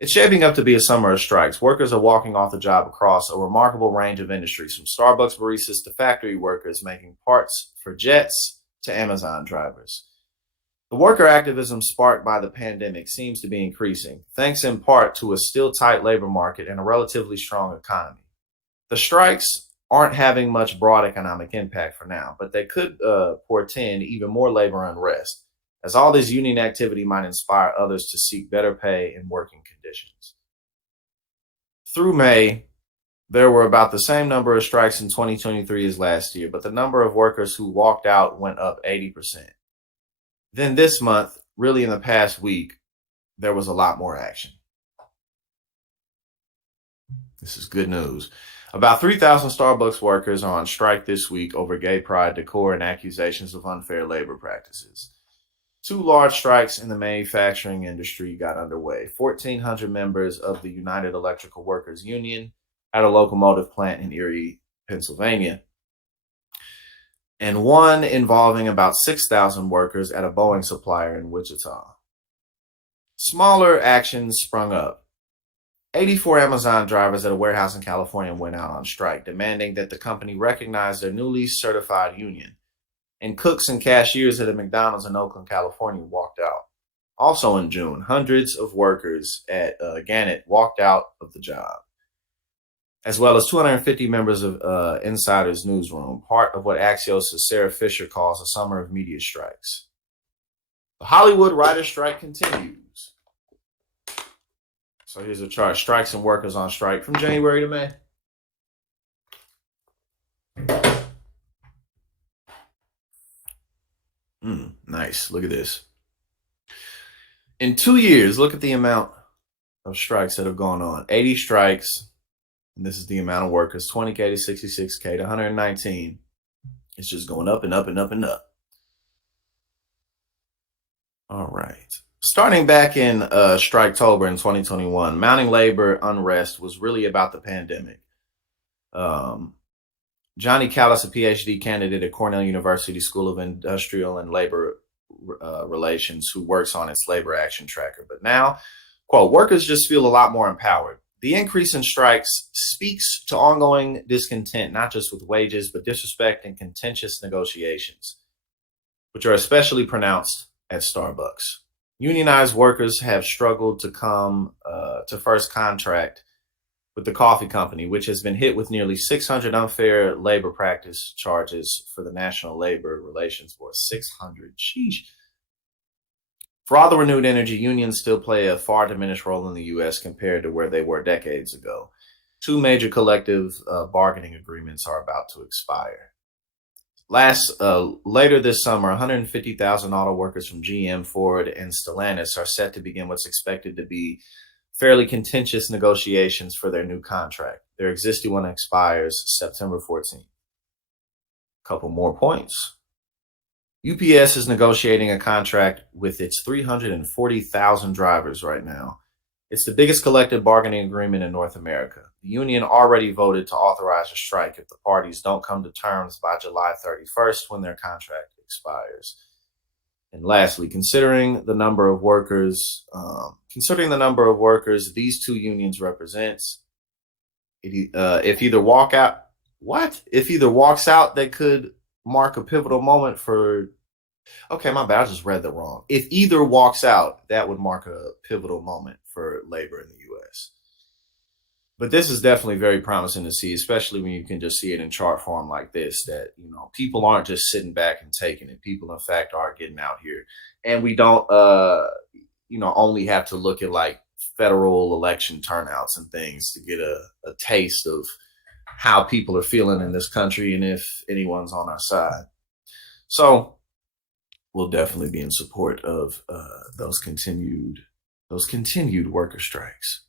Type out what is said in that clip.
It's shaping up to be a summer of strikes. Workers are walking off the job across a remarkable range of industries, from Starbucks baristas to factory workers making parts for jets to Amazon drivers. The worker activism sparked by the pandemic seems to be increasing, thanks in part to a still tight labor market and a relatively strong economy. The strikes aren't having much broad economic impact for now, but they could portend even more labor unrest, as all this union activity might inspire others to seek better pay and working conditions. Through May, there were about the same number of strikes in 2023 as last year, but the number of workers who walked out went up 80%. Then this month, really in the past week, there was a lot more action. This is good news. About 3,000 Starbucks workers are on strike this week over gay pride decor and accusations of unfair labor practices. Two large strikes in the manufacturing industry got underway. 1,400 members of the United Electrical Workers Union at a locomotive plant in Erie, Pennsylvania, and one involving about 6,000 workers at a Boeing supplier in Wichita. Smaller actions sprung up. 84 Amazon drivers at a warehouse in California went out on strike, demanding that the company recognize their newly certified union. And cooks and cashiers at a McDonald's in Oakland, California walked out. Also in June, hundreds of workers at Gannett walked out of the job, as well as 250 members of Insider's newsroom, part of what Axios' Sarah Fisher calls a summer of media strikes. The Hollywood writer's strike continues. So here's a chart: strikes and workers on strike from January to May. Nice. Look at this. In 2 years, look at the amount of strikes that have gone on. 80 strikes, and this is the amount of workers, 20K to 66K to 119. It's just going up and up and up and up. All right. Starting back in Striketober in 2021, mounting labor unrest was really about the pandemic. Johnny Callis, a PhD candidate at Cornell University School of Industrial and Labor Relations, who works on its labor action tracker. But now, quote, workers just feel a lot more empowered. The increase in strikes speaks to ongoing discontent, not just with wages, but disrespect and contentious negotiations, which are especially pronounced at Starbucks. Unionized workers have struggled to come to first contract with the coffee company, which has been hit with nearly 600 unfair labor practice charges for the National Labor Relations Board. 600, sheesh. For all the renewed energy, unions still play a far diminished role in the U.S. compared to where they were decades ago. Two major collective bargaining agreements are about to expire. Later this summer, 150,000 auto workers from GM, Ford, and Stellantis are set to begin what's expected to be fairly contentious negotiations for their new contract. Their existing one expires September 14th. Couple more points. UPS is negotiating a contract with its 340,000 drivers right now. It's the biggest collective bargaining agreement in North America. The union already voted to authorize a strike if the parties don't come to terms by July 31st when their contract expires. And lastly, considering the number of workers these two unions represents, if either walks out, that could mark a pivotal moment for. Okay, my bad. I just read that wrong. If either walks out, that would mark a pivotal moment for labor in the U.S. But this is definitely very promising to see, especially when you can just see it in chart form like this, that, people aren't just sitting back and taking it. People, in fact, are getting out here. And we don't, only have to look at like federal election turnouts and things to get a taste of how people are feeling in this country and if anyone's on our side. So we'll definitely be in support of those continued worker strikes.